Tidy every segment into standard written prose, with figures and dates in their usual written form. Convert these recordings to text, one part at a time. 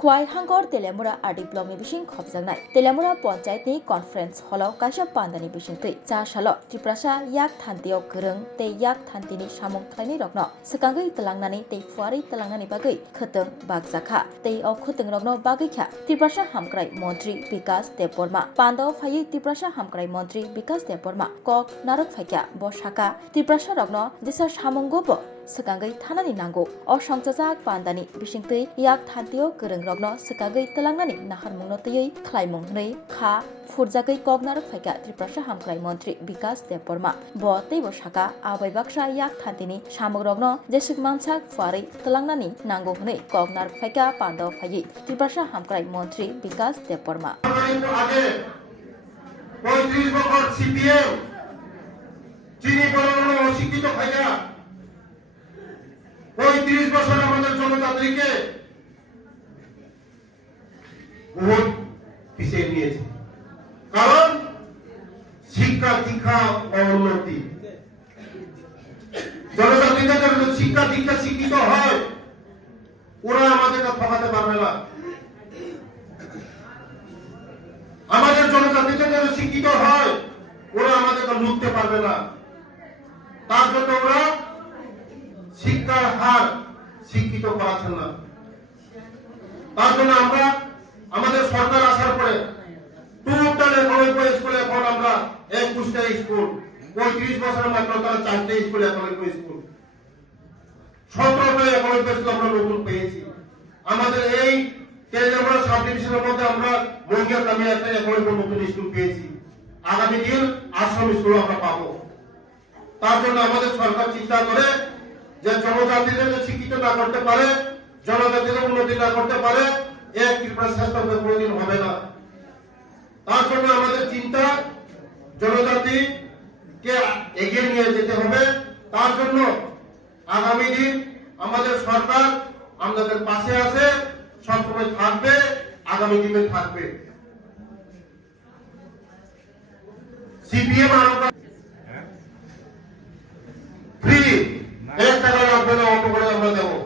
Kwai Hangor Telemura Diploma Bishin Khobjangnai Telemura Panchayatni Conference Hall Kaisa Pandani Bishingtwi Cha Salo Triprasa Yak Thantio Goreng Tei Yak Thantini Samung Khlainai Rokno Swkangwi Tlangnani Tei Fuari Tlangnani Bagwi Khotong Bagjaka Tei O Khotong Rokno Bagwi Kha Triprasa Hamkrai Montri Bikas Deborma Pando Phai Triprasa Hamkrai Montri Bikas Deborma Kok Narok Phaikya Bo Saka Triprasa Rokno Jesa Samunggobo Swkangwi Thanani Nango O Songchajak Pandani Bishingtwi Yak Thantio Goreng Rokno Swkangwi Tlangnani Naharmungno tei Khlaimung hnei Kha Furjagwi Kok Narok Phaikya Triprasa Hamkrai Montri Bikas Deborma Bo tei bo Saka Abai Baksa Yak Thantini Samung Rokno Jesuk Mansak Fuari Tlangnani Nango hnei Kok Narok Phaikya Pando Phai Triprasa Hamkrai Montri Bikas Deborma 35 বছর CPM চিনি পরমাণু অশিক্ষিত খাইয়া 35 বছর আমাদের জনজাতিকে vote পিছিয়ে নিয়েছে কারণ শিক্ষা দীক্ষা অবনতি জনজাতিদের যদি শিক্ষা দীক্ষা শিক্ষিত হয় ওরা আমাদেরকে ঠকাতে পারবে না আমাদের জনজাতিতে যদি শিক্ষিত হয় ওরা আমাদেরকে লুটতে পারবে না তার জন্য ওরা শিক্ষার হার শিক্ষিত করাচ্ছেন না তার জন্য আমরা আমাদের সরকার আসার পরে টোটাল 91 স্কুলে এখন আমরা 21টা স্কুল 35 বছরের মাত্র তারা 4টে স্কুলে 91 স্কুল 17টা 91 স্কুল আমরা নতুন পেয়েছি আমাদের এই তেলেমুরা সাব ডিভিশনের মধ্যে আমরা মহিলা নামে একটা নতুন স্কুল পেয়েছি আগামী দিন আশ্রম স্কুল আমরা পাবো তার জন্য আমাদের সরকার চিন্তা করে যে জনজাতিদের শিক্ষিত না করতে পারে জনজাতিদের উন্নতি না করতে পারে এক ত্রিপুরা শাসন কোনোদিন হবে না তার জন্য আমাদের চিন্তা জনজাতিকে এগিয়ে নিয়ে যেতে হবে তার জন্য আগামী দিন আমাদের সরকার আমাদের পাশে আছে সবসময় থাকবে আগামী দিনে থাকবে সিপিএম ফ্রি 1 টাকা লাগবে না অটো করে আমরা দেবো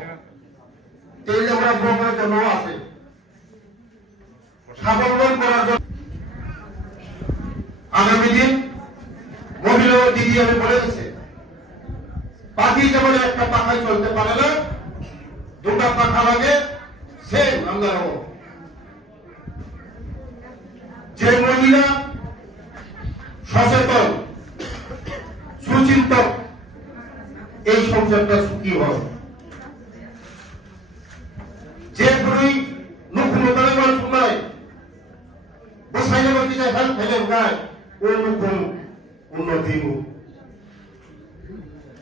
তেল আমরা ব্রোকারের জন্য আছে স্বাবলম্বন করার জন্য আগামী দিন মহিলা দিদি আমি বলে দিচ্ছে পাখি যেমন একটা পাখায় চলতে পারে না দুটা পাখা লাগে সেম আমরা যে মহিলা সচেতন সুচিন্তক এই সংসারটা সুখী হয় যে পুরুষ নুকুমতারে মান শুনায় বসাইলে বলতে যায় হেল্প ফেলে গায় ও নুকুম উন্নতি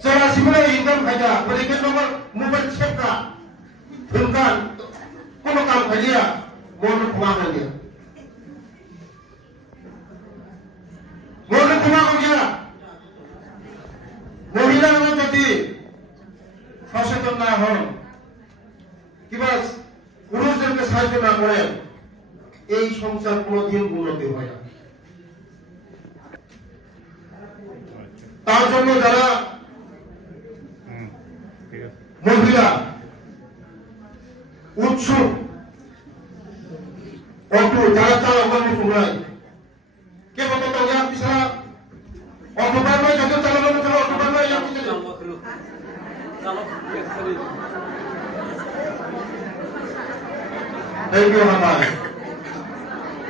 যারা সিমলে ইনকাম খাইয়া বলে কেন মোবাইল ছেকা ফোনকান কোন কাম খাইয়া মন কুমা খাইয়া মন কুমা খাইয়া মহিলারা যদি সচেতন না হন কিংবা পুরুষদেরকে সাহায্য না করেন এই সংসার কোনোদিন উন্নতি হয় না তার জন্য যারা মহিলা উৎসুক অটো যারা চালা মানুষ নাই কে বলতো তো ইয়া পিছলা অটো বারবার যত চালানো চলো অটো বারবার ইয়া পিছলা থ্যাংক ইউ হামার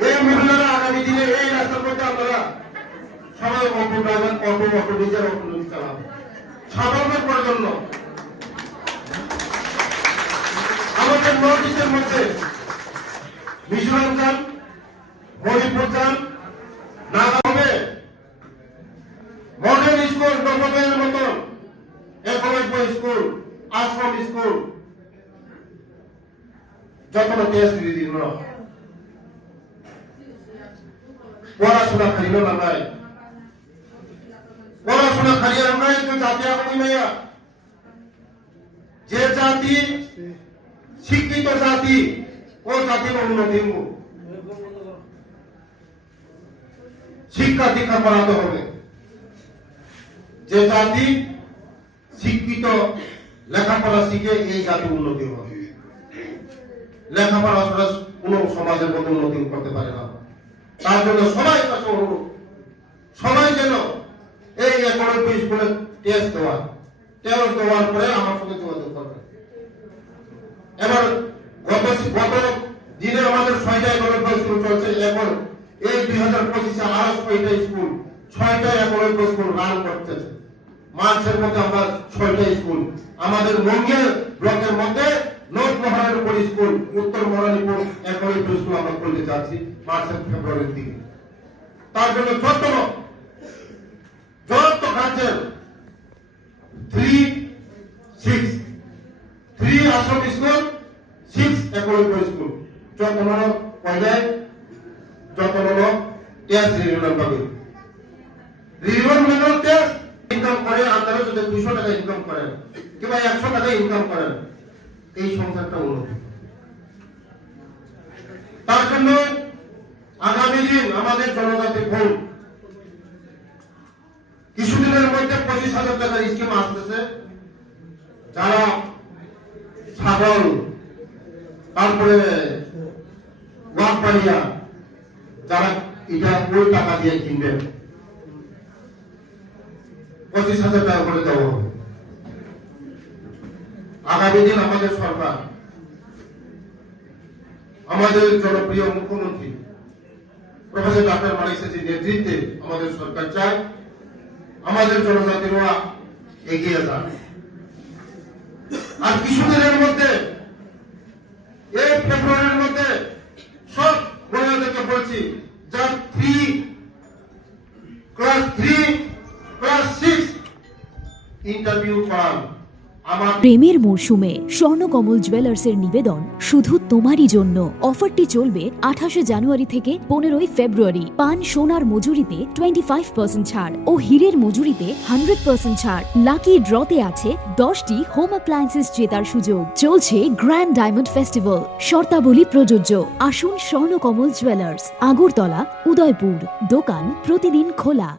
এই মহিলারা আগামী দিনে এই রাস্তার মধ্যে আপনারা সবাই auto driver auto desire auto চালাবো স্বাবলম্বন জন্য আমাদের নর্থ ইস্টের মধ্যে মিজোরাম যান মণিপুর যান নাগাবে মডেল স্কুল নবমের মতন একলব্য স্কুল আশ্রম স্কুল যতন টেস্ট দিদি পড়াশোনা খাইল না নাই পড়াশোনা খাইয়া আমরা একটু জাতি আপনি মাইয়া যে জাতি শিক্ষিত জাতি ও জাতির উন্নতি শিক্ষা দীক্ষা করাতে হবে যে জাতি শিক্ষিত লেখাপড়া শিখে এই জাতি উন্নতি হবে লেখাপড়া ছাড়া কোনো সমাজের মধ্যে উন্নতি করতে পারে না। তার জন্য সবাই কাছে অনুরোধ, সবাই যেন এই 91 স্কুলে টেস্ট দেওয়ার পরে আমার সঙ্গে যোগাযোগ করবে। এবার গত দিনে আমাদের 6টা 91 স্কুল চলছে, এখন এই 2025-এ আরো 6টা স্কুল 91 স্কুল রান করতেছে। মার্চের মধ্যে আমরা 6টা স্কুল আমাদের মুঙ্গের ব্লকের মধ্যে নর্থ মহারানীপুর স্কুল, উত্তর মহারানীপুর 91 স্কুল আমরা খুলতে যাচ্ছি মার্চের ফেব্রুয়ারির দিকে। তার জন্য যত রাজ্যের 3 আশ্রম স্কুল, 6 91 স্কুল যত হলো পর্যায়ে যত হলো টেস্ট রিনিউয়াল পাবে। রিনিউয়াল টেস্ট ইনকাম করে আপনারা যদি 200 টাকা ইনকাম করেন কিংবা 100 টাকা ইনকাম করেন, এই সংসারটা উন্নতি। তার জন্য আগামী দিন আমাদের জনজাতি ভোট কিছুদিনের মধ্যে 25,000 টাকার স্কিম আসতেছে। যারা ছাগল, তারপরে ওয়াকবাড়িয়া, যারা এটা ওই টাকা দিয়ে কিনবেন 25,000 টাকা করে দেওয়া হবে। আগামী দিন আমাদের সরকার, আমাদের জনপ্রিয় মুখ্যমন্ত্রী প্রফেসর ডক্টর মানিক সাহার নেতৃত্বে আমাদের সরকার চায় আমাদের জনজাতিরা এগিয়ে যান। আর কিছুদিনের মধ্যে এই ফেব্রুয়ারির মধ্যে সব মহিলাদেরকে বলছি, যার ক্লাস 6 ইন্টারভিউ করান। প্রেমের মরশুমে স্বর্ণকমল জুয়েলার্সের নিবেদন শুধু তোমারই জন্য। অফারটি চলবে 28 জানুয়ারি থেকে 15 ফেব্রুয়ারি। পান সোনার মজুরিতে 25% ছাড় ও হীরের মজুরিতে 100% ছাড়। লাকি ড্রতে আছে 10টি হোম অ্যাপ্লায়েন্সেস জেতার সুযোগ। চলছে গ্র্যান্ড ডায়মন্ড ফেস্টিভ্যাল, শর্তাবলী প্রযোজ্য। আসুন স্বর্ণকমল জুয়েলার্স, আগরতলা, উদয়পুর। দোকান প্রতিদিন খোলা।